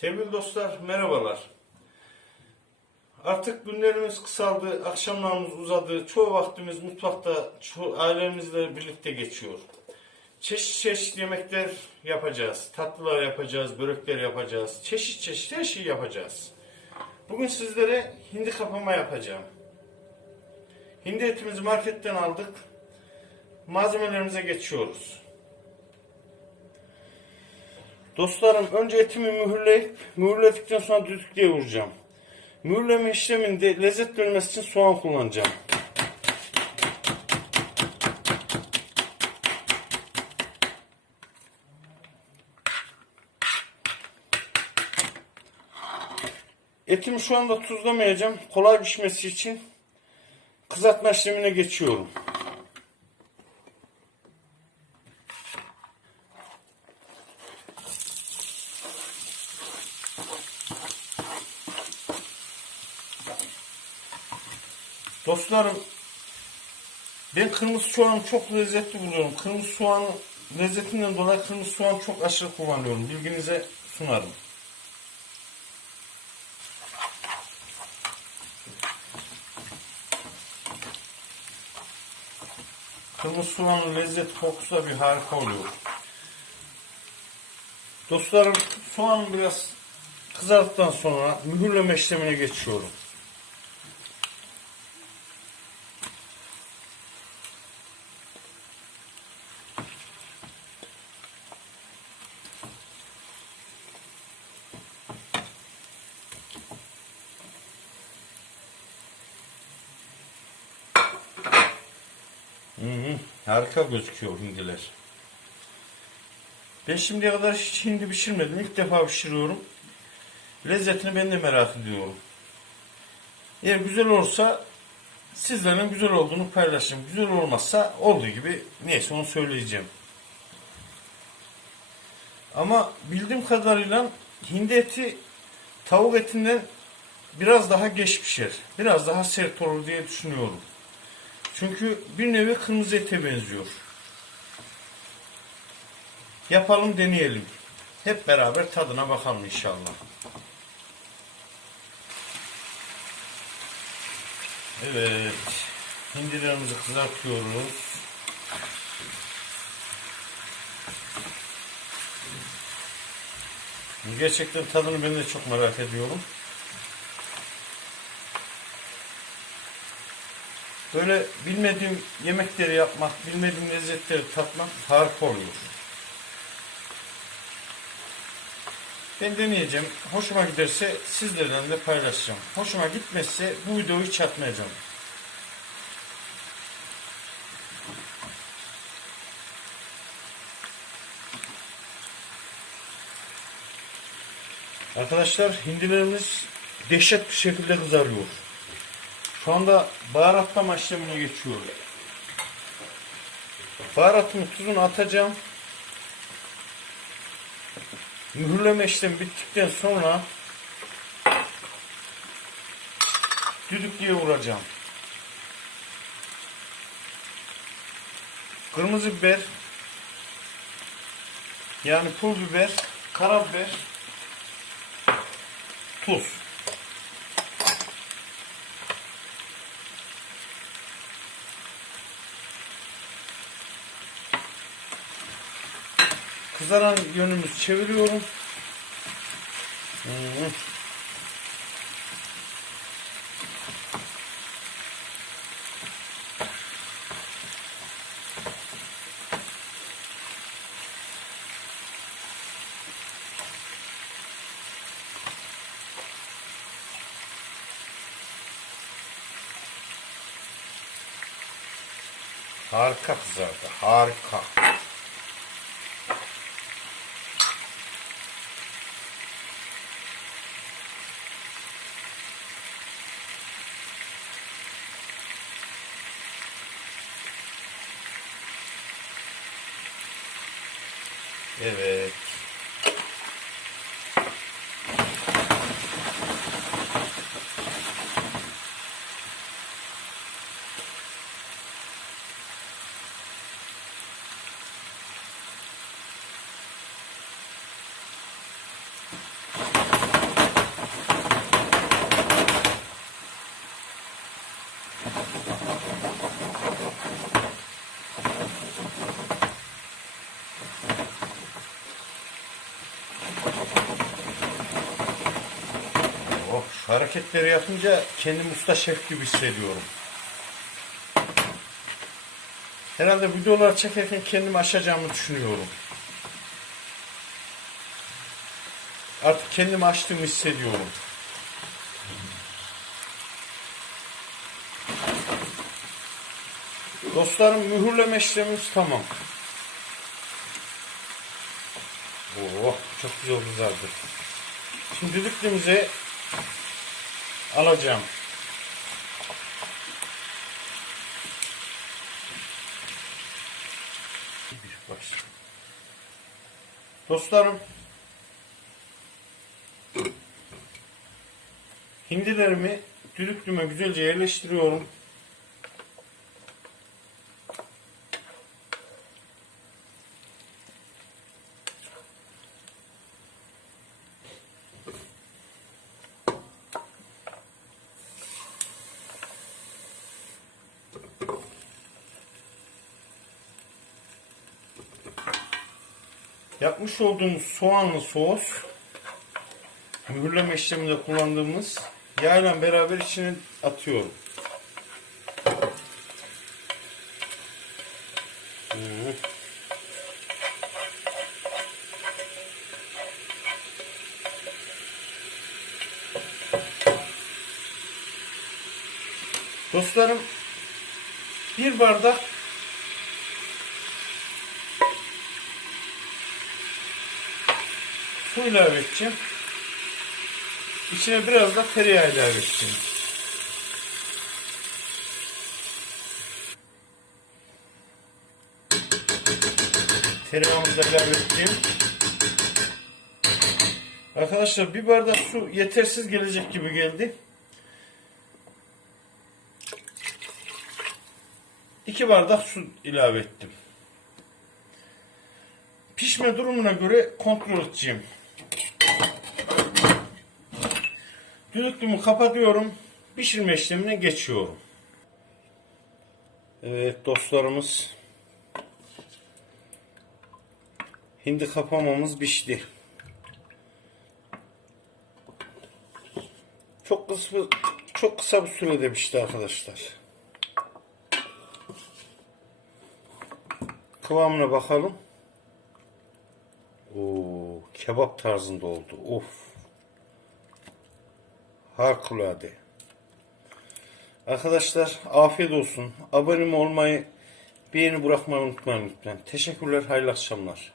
Sevgili dostlar merhabalar. Artık günlerimiz kısaldı, akşamlarımız uzadı. Çoğu vaktimiz mutfakta ço- ailemizle birlikte geçiyor. Çeşit çeşit yemekler yapacağız. Tatlılar yapacağız, börekler yapacağız. Çeşit çeşit her şeyi yapacağız. Bugün sizlere hindi kapama yapacağım. Hindi etimizi marketten aldık. Malzemelerimize geçiyoruz. Dostlarım önce etimi mühürleyip mühürledikten sonra düdüklüye vuracağım. Mühürleme işleminde lezzet vermesi için soğan kullanacağım. Etimi şu anda tuzlamayacağım. Kolay pişmesi için kızartma işlemine geçiyorum. Dostlarım ben kırmızı soğanı çok lezzetli buluyorum. Kırmızı soğanı lezzetinden dolayı kırmızı soğan çok aşırı kullanıyorum. Bilginize sunarım. Kırmızı soğanın lezzet kokusu da bir harika oluyor. Dostlarım soğanı biraz kızarttıktan sonra mühürleme işlemine geçiyorum. Harika gözüküyor hindiler. Ben şimdiye kadar hiç hindi pişirmedim. İlk defa pişiriyorum. Lezzetini ben de merak ediyorum. Eğer güzel olursa sizlerle güzel olduğunu paylaşacağım. Güzel olmazsa olduğu gibi neyse onu söyleyeceğim. Ama bildiğim kadarıyla hindi eti tavuk etinden biraz daha geç pişer. Biraz daha sert olur diye düşünüyorum. Çünkü bir nevi kırmızı ete benziyor. Yapalım deneyelim. Hep beraber tadına bakalım inşallah. Evet. Hindilerimizi kızartıyoruz. Gerçekten tadını ben de çok merak ediyorum. Böyle bilmediğim yemekleri yapmak, bilmediğim lezzetleri tatmak harika oluyor. Ben deneyeceğim. Hoşuma giderse sizlerle de paylaşacağım. Hoşuma gitmezse bu videoyu hiç atmayacağım. Arkadaşlar hindilerimiz dehşet bir şekilde kızarıyor. Anda baharatlama işlemine geçiyorum. Baharatımı tuzunu atacağım. Mühürleme işlemi bittikten sonra düdüklüye vuracağım. Kırmızı biber yani pul biber, karabiber, tuz. Kızaran yönümüz çeviriyorum. Hmm. Harika kızardı. Harika. Evet. Hareketleri yapınca kendimi usta şef gibi hissediyorum. Herhalde videolar çekerken kendimi aşacağımı düşünüyorum. Artık kendimi aştığımı hissediyorum. Dostlarım mühürleme işlemimiz tamam. Oo, çok güzel kızardı. Şimdi düdüklüğümüze alacağım. Dostlarım hindilerimi düdüklüme güzelce yerleştiriyorum. Yapmış olduğumuz soğanlı sos mühürleme işleminde kullandığımız yağla beraber içine atıyorum. Dostlarım bir bardak su ilave edeceğim. İçine biraz da tereyağı ilave edeceğim. Tereyağımızı da ilave ettim. Arkadaşlar bir bardak su yetersiz gelecek gibi geldi. İki bardak su ilave ettim. Pişme durumuna göre kontrol edeceğim. Düdüklümü kapatıyorum. Pişirme işlemine geçiyorum. Evet dostlarımız. Hindi kapamamız pişti. Çok kısa, çok kısa bir sürede pişti arkadaşlar. Kıvamına bakalım. Oo, kebap tarzında oldu. Of. Harikulade. Arkadaşlar afiyet olsun. Abone olmayı, beğeni bırakmayı unutmayın lütfen. Teşekkürler, hayırlı akşamlar.